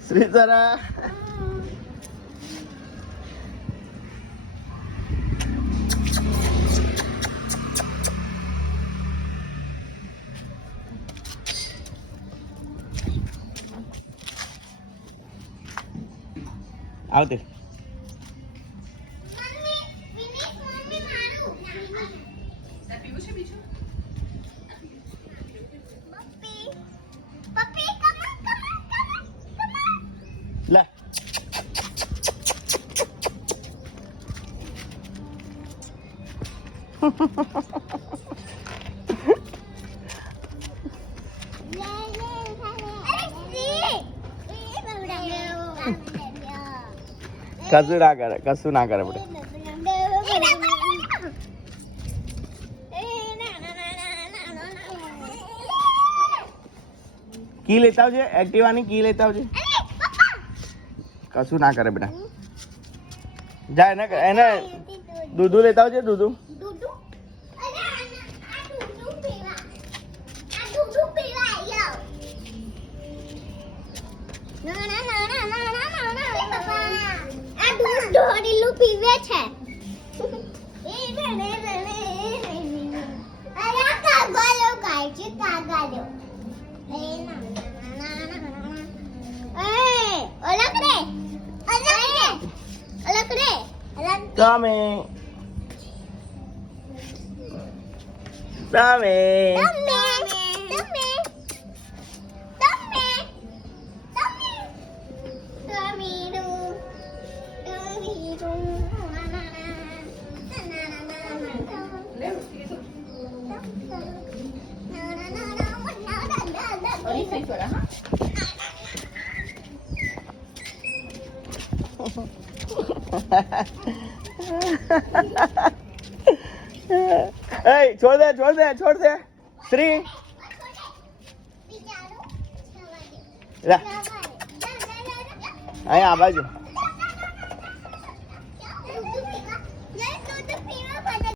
શ્રીધરા આવતી લે કશું ના કરે બધે કી લેતા આવજે એક્ટિવાની કી લેતા આવજે કશું ના કરે બેટા જા એને દૂધું લેતા આવજે દૂધું પીવે છે છોડ દે શ્રી અહીંયા આ બાજુ